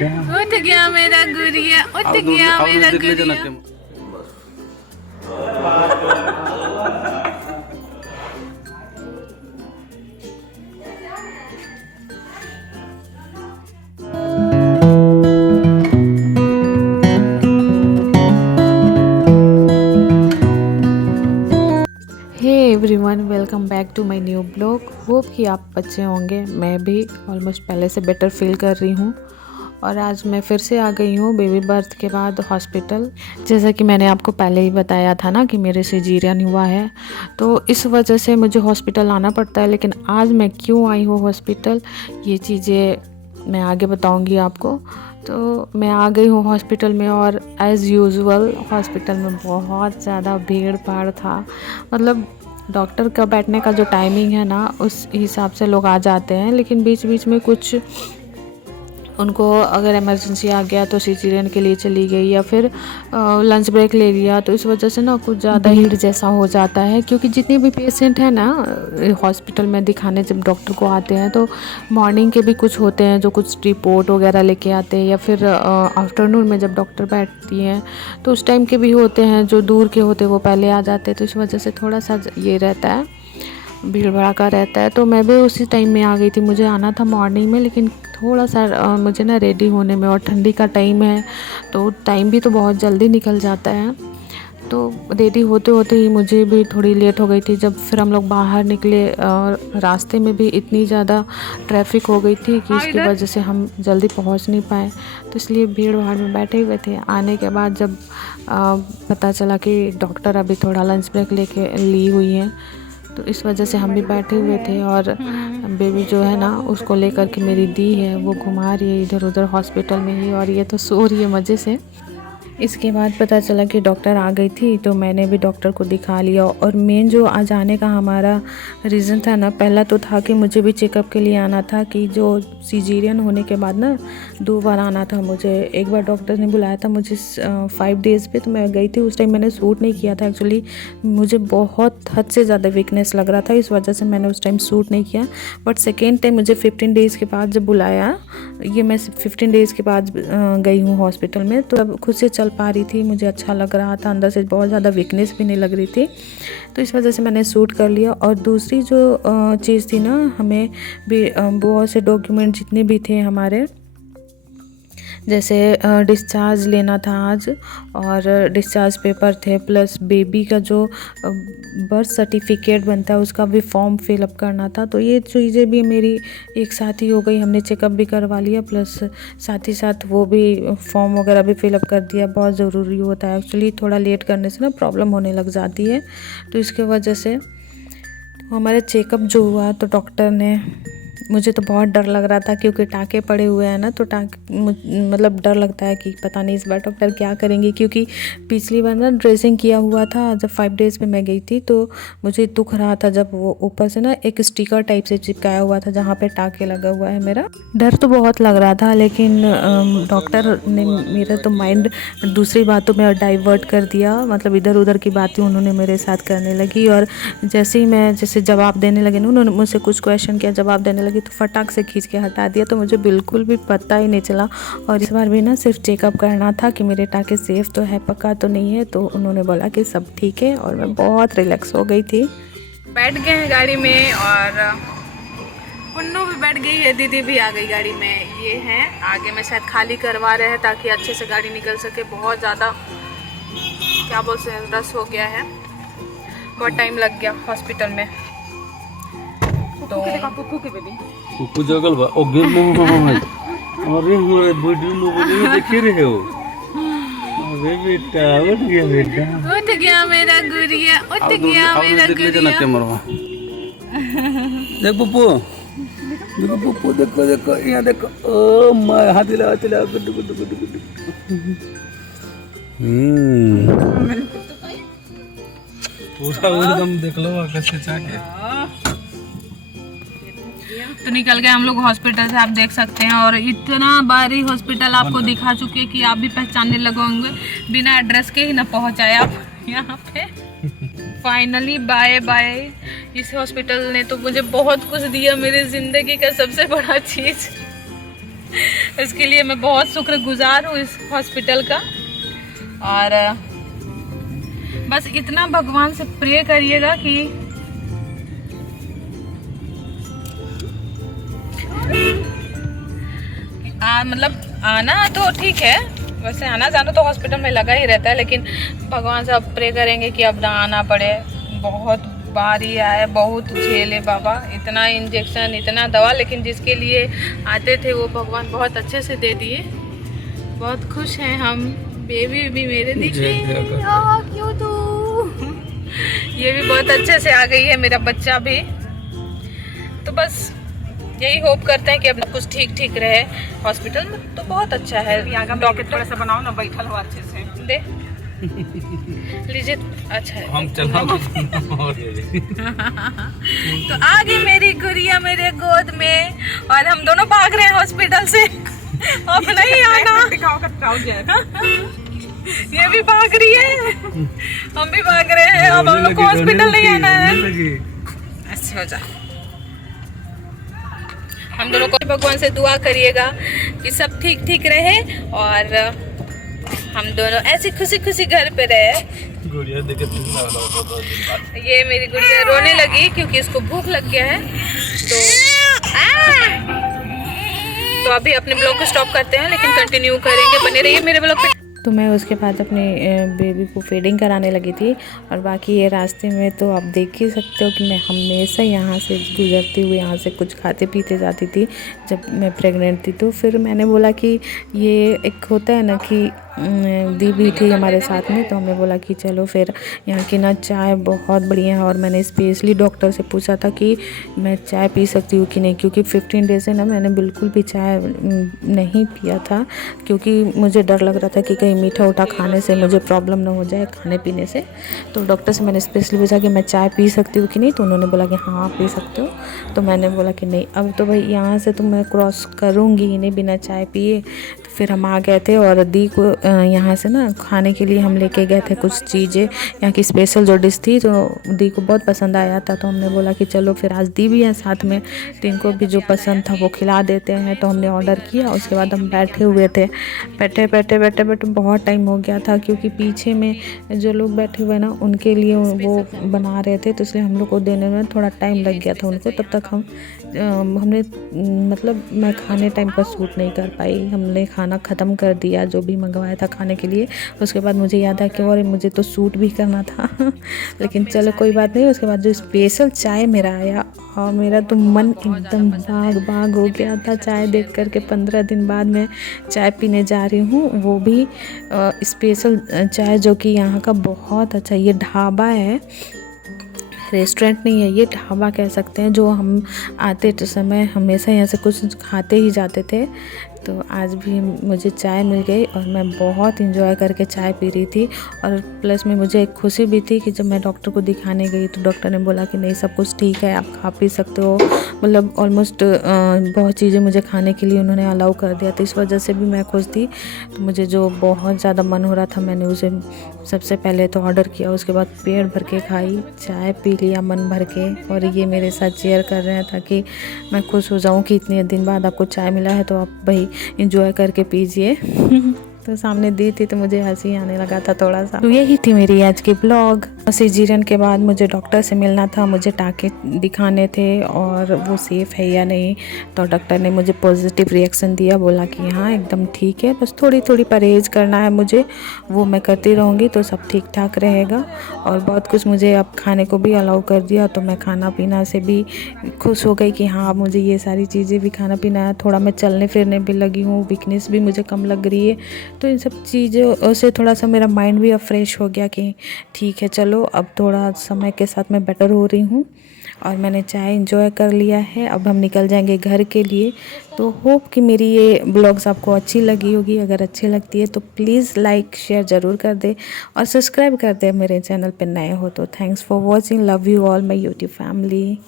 उठ गया मेरा गुड़िया, उठ गया मेरा गुड़िया। Everyone, welcome back to my new blog. Hope कि आप अच्छे होंगे। मैं भी ऑलमोस्ट पहले से बेटर फील कर रही हूँ और आज मैं फिर से आ गई हूँ बेबी बर्थ के बाद हॉस्पिटल। जैसा कि मैंने आपको पहले ही बताया था ना कि मेरे सिजेरियन हुआ है, तो इस वजह से मुझे हॉस्पिटल आना पड़ता है। लेकिन आज मैं क्यों आई हूँ हॉस्पिटल, ये चीज़ें मैं आगे बताऊँगी आपको। तो मैं आ गई हूँ हॉस्पिटल में और एज़ यूजुअल हॉस्पिटल में बहुत ज़्यादा भीड़ भाड़ था। मतलब डॉक्टर का बैठने का जो टाइमिंग है ना, उस हिसाब से लोग आ जाते हैं, लेकिन बीच बीच में कुछ उनको अगर इमरजेंसी आ गया तो सिजेरियन के लिए चली गई या फिर लंच ब्रेक ले लिया, तो इस वजह से ना कुछ ज़्यादा भीड़ जैसा हो जाता है। क्योंकि जितने भी पेशेंट हैं ना हॉस्पिटल में दिखाने जब डॉक्टर को आते हैं, तो मॉर्निंग के भी कुछ होते हैं जो कुछ रिपोर्ट वगैरह लेके आते हैं, या फिर आफ्टरनून में जब डॉक्टर बैठती हैं तो उस टाइम के भी होते हैं। जो दूर के होते हैं वो पहले आ जाते हैं, तो इस वजह से थोड़ा सा ये रहता है, भीड़ भड़ाका रहता है। तो मैं भी उसी टाइम में आ गई थी। मुझे आना था मॉर्निंग में, लेकिन थोड़ा सा मुझे ना रेडी होने में, और ठंडी का टाइम है तो टाइम भी तो बहुत जल्दी निकल जाता है, तो रेडी होते होते ही मुझे भी थोड़ी लेट हो गई थी। जब फिर हम लोग बाहर निकले रास्ते में भी इतनी ज़्यादा ट्रैफिक हो गई थी कि इसकी वजह से हम जल्दी पहुंच नहीं पाए। तो इसलिए भीड़ भाड़ में बैठे हुए थे। आने के बाद जब पता चला कि डॉक्टर अभी थोड़ा लंच ब्रेक लेके ली हुई हैं, तो इस वजह से हम भी बैठे हुए थे। और बेबी जो है ना, उसको लेकर के मेरी दी है, वो घुमा रही है इधर उधर हॉस्पिटल में ही, और ये तो सो रही है मज़े से। इसके बाद पता चला कि डॉक्टर आ गई थी, तो मैंने भी डॉक्टर को दिखा लिया। और मेन जो आज आने का हमारा रीज़न था ना, पहला तो था कि मुझे भी चेकअप के लिए आना था, कि जो सिजेरियन होने के बाद ना 2 बार आना था मुझे। एक बार डॉक्टर ने बुलाया था मुझे 5 डेज़ पे, तो मैं गई थी। उस टाइम मैंने सूट नहीं किया था एक्चुअली, मुझे बहुत हद से ज़्यादा वीकनेस लग रहा था, इस वजह से मैंने उस टाइम सूट नहीं किया। बट सेकेंड टाइम मुझे 15 डेज़ के बाद जब बुलाया, ये मैं 15 डेज़ के बाद गई हूँ हॉस्पिटल में, तो अब खुद से चल पा रही थी, मुझे अच्छा लग रहा था, अंदर से बहुत ज़्यादा वीकनेस भी नहीं लग रही थी, तो इस वजह से मैंने सूट कर लिया। और दूसरी जो चीज़ थी ना, हमें भी बहुत से डॉक्यूमेंट जितने भी थे हमारे, जैसे डिस्चार्ज लेना था आज, और डिस्चार्ज पेपर थे, प्लस बेबी का जो बर्थ सर्टिफिकेट बनता है उसका भी फॉर्म फिलअप करना था। तो ये चीज़ें भी मेरी एक साथ ही हो गई। हमने चेकअप भी करवा लिया, प्लस साथ ही साथ वो भी फॉर्म वगैरह भी फिलअप कर दिया। बहुत ज़रूरी होता है एक्चुअली, थोड़ा लेट करने से ना प्रॉब्लम होने लग जाती है, तो इसके वजह से हमारा चेकअप जो हुआ, तो डॉक्टर ने, मुझे तो बहुत डर लग रहा था क्योंकि टाँके पड़े हुए हैं ना, तो मतलब डर लगता है कि पता नहीं इस बार डॉक्टर क्या करेंगे। क्योंकि पिछली बार ना ड्रेसिंग किया हुआ था जब 5 डेज़ पे मैं गई थी, तो मुझे दुख रहा था जब वो ऊपर से ना एक स्टिकर टाइप से चिपकाया हुआ था जहाँ पे टाँके लगा हुआ है। मेरा डर तो बहुत लग रहा था, लेकिन डॉक्टर ने मेरा तो माइंड दूसरी बातों में डाइवर्ट कर दिया। मतलब इधर उधर की बातें उन्होंने मेरे साथ करने लगी, और जैसे ही मैं जवाब देने लगी ना, उन्होंने मुझसे कुछ क्वेश्चन किया, जवाब देने लगी, तो फटाक से खींच के हटा दिया। तो मुझे बिल्कुल भी पता ही नहीं चला। और इस बार भी ना सिर्फ चेकअप करना था कि मेरे टाँके सेफ़ तो है, पक्का तो नहीं है। तो उन्होंने बोला कि सब ठीक है, और मैं बहुत रिलैक्स हो गई थी। बैठ गए हैं गाड़ी में, और पुन्नू भी बैठ गई है, दीदी भी आ गई गाड़ी में। ये हैं आगे में, शायद खाली करवा रहे हैं ताकि अच्छे से गाड़ी निकल सके। बहुत ज़्यादा क्या बोलते हैं, रश हो गया है, बहुत टाइम लग गया हॉस्पिटल में। तो पुप्पू जगल बा ओ गिर मो अरे मोरे वीडियो में देख रहे हो। अरे बेटा उठ गया मेरा गुड़िया, उठ गया मेरा गुड़िया। कैमरा देख पुप्पू, देखो पुप्पू, देखो देखो यहाँ देखो। ओ माय हाथ हिला गुड्डू गुड्डू गुड्डू गुड्डू। पूरा एकदम देख लो कैसे जाके। तो निकल गए हम लोग हॉस्पिटल से, आप देख सकते हैं। और इतना बारी हॉस्पिटल आपको दिखा चुके कि आप भी पहचानने लगे होंगे। बिना एड्रेस के ही ना पहुंचाए आप यहाँ पे। Finally bye bye. इस हॉस्पिटल ने तो मुझे बहुत कुछ दिया, मेरी ज़िंदगी का सबसे बड़ा चीज़। उसके लिए मैं बहुत शुक्रगुजार हूँ इस हॉस्पिटल का। और बस इतना भगवान से प्रे करिएगा कि मतलब आना तो ठीक है, वैसे आना जाना तो हॉस्पिटल में लगा ही रहता है, लेकिन भगवान से अब प्रे करेंगे कि अब ना आना पड़े। बहुत बारी आए, बहुत झेले बाबा, इतना इंजेक्शन इतना दवा, लेकिन जिसके लिए आते थे वो भगवान बहुत अच्छे से दे दिए। बहुत खुश हैं हम। बेबी भी मेरे देखिए क्यों तू ये भी बहुत अच्छे से आ गई है, मेरा बच्चा भी। तो बस यही होप करते हैं कि अब कुछ ठीक रहे। हॉस्पिटल में तो बहुत अच्छा है, डॉक्टर थोड़ा सा बनाओ ना, बैठल हो अच्छे से दे लीजिए। अच्छा है हम चला तो आ गई मेरी गुड़िया मेरे गोद में, और हम दोनों भाग रहे हैं हॉस्पिटल से। अब नहीं आना। ये भी भाग रही है, हम भी भाग रहे हैं। अब हम लोग को हॉस्पिटल नहीं आना है। अच्छा हो जा। हम दोनों को भगवान से दुआ करिएगा कि सब ठीक रहे और हम दोनों ऐसी खुशी घर पे रहे। गुड़िया देखे ये मेरी गुड़िया रोने लगी क्योंकि इसको भूख लग गया है। तो अभी अपने ब्लॉग को स्टॉप करते हैं, लेकिन कंटिन्यू करेंगे, बने रहिए मेरे ब्लॉग पे। तो मैं उसके बाद अपने बेबी को फीडिंग कराने लगी थी, और बाकी ये रास्ते में तो आप देख ही सकते हो कि मैं हमेशा यहाँ से गुजरती हुई यहाँ से कुछ खाते पीते जाती थी जब मैं प्रेग्नेंट थी। तो फिर मैंने बोला कि ये एक होता है ना कि दी भी थी हमारे साथ में, तो हमने बोला कि चलो फिर यहाँ की ना चाय बहुत बढ़िया है। और मैंने स्पेशली डॉक्टर से पूछा था कि मैं चाय पी सकती हूँ कि नहीं, क्योंकि 15 डेज से ना मैंने बिल्कुल भी चाय नहीं पिया था, क्योंकि मुझे डर लग रहा था कि कहीं मीठा उठा खाने से मुझे प्रॉब्लम ना हो जाए खाने पीने से। तो डॉक्टर से मैंने स्पेशली पूछा कि मैं चाय पी सकती हूँ कि नहीं, तो उन्होंने बोला कि हाँ आप पी सकते हो। तो मैंने बोला कि नहीं, अब तो भाई यहाँ से तो मैं क्रॉस करूँगी ही नहीं बिना चाय पिए। तो फिर हम आ गए थे, और दी को यहाँ से ना खाने के लिए हम लेके गए थे कुछ चीज़ें, यहाँ की स्पेशल जो डिश थी, तो दी को बहुत पसंद आया था। तो हमने बोला कि चलो फिर आज दी भी है साथ में, तो इनको भी जो पसंद था वो खिला देते हैं। तो हमने ऑर्डर किया, उसके बाद हम बैठे हुए थे। बैठे बहुत टाइम हो गया था, क्योंकि पीछे में जो लोग बैठे हुए ना उनके लिए वो बना रहे थे, तो इसलिए हम लोग को देने में थोड़ा टाइम लग गया था उनको। तब तक हमने मतलब मैं खाने टाइम पर सूट नहीं कर पाई, हमने खाना ख़त्म कर दिया जो भी मंगवाया था खाने के लिए। उसके बाद मुझे याद आया कि और मुझे तो सूट भी करना था लेकिन चलो कोई बात नहीं। उसके बाद जो स्पेशल चाय मेरा आया, और मेरा तो मन एकदम बाग हो गया था चाय देख कर के। 15 दिन बाद मैं चाय पीने जा रही हूँ, वो भी स्पेशल चाय जो कि यहाँ का बहुत अच्छा, ये ढाबा है, रेस्टोरेंट नहीं है, ये ढाबा कह सकते हैं, जो हम आते समय हमेशा यहाँ से कुछ खाते ही जाते थे। तो आज भी मुझे चाय मिल गई, और मैं बहुत इंजॉय करके चाय पी रही थी। और प्लस में मुझे एक खुशी भी थी कि जब मैं डॉक्टर को दिखाने गई तो डॉक्टर ने बोला कि नहीं सब कुछ ठीक है, आप खा पी सकते हो। मतलब ऑलमोस्ट बहुत चीज़ें मुझे खाने के लिए उन्होंने अलाउ कर दिया था, इस वजह से भी मैं खुश थी। तो मुझे जो बहुत ज़्यादा मन हो रहा था मैंने उसे सबसे पहले तो ऑर्डर किया, उसके बाद पेट भर के खाई, चाय पी लिया मन भर के। और ये मेरे साथ शेयर कर रहे हैं ताकि मैं खुश हो जाऊँ कि इतने दिन बाद आपको चाय मिला है, तो आप भाई एंजॉय करके पीजिए तो सामने दी थी तो मुझे हंसी आने लगा था थोड़ा सा। तो यही थी मेरी आज की ब्लॉग। सीजरियन के बाद मुझे डॉक्टर से मिलना था, मुझे टाँके दिखाने थे और वो सेफ़ है या नहीं। तो डॉक्टर ने मुझे पॉजिटिव रिएक्शन दिया, बोला कि हाँ एकदम ठीक है, बस थोड़ी थोड़ी परहेज़ करना है मुझे, वो मैं करती रहूँगी तो सब ठीक ठाक रहेगा। और बहुत कुछ मुझे अब खाने को भी अलाउ कर दिया, तो मैं खाना पीना से भी खुश हो गई कि हाँ मुझे ये सारी चीज़ें भी खाना पीना है। थोड़ा मैं चलने फिरने भी लगी हूँ, वीकनेस भी मुझे कम लग रही है। तो इन सब चीज़ों से थोड़ा सा मेरा माइंड भी अब फ्रेश हो गया कि ठीक है चलो अब थोड़ा समय के साथ मैं बेटर हो रही हूँ। और मैंने चाय एंजॉय कर लिया है, अब हम निकल जाएंगे घर के लिए। तो होप कि मेरी ये ब्लॉग्स आपको अच्छी लगी होगी। अगर अच्छी लगती है तो प्लीज़ लाइक शेयर ज़रूर कर दे और सब्सक्राइब कर दे मेरे चैनल पे नए हो तो। Thanks for watching, love you all my YouTube family.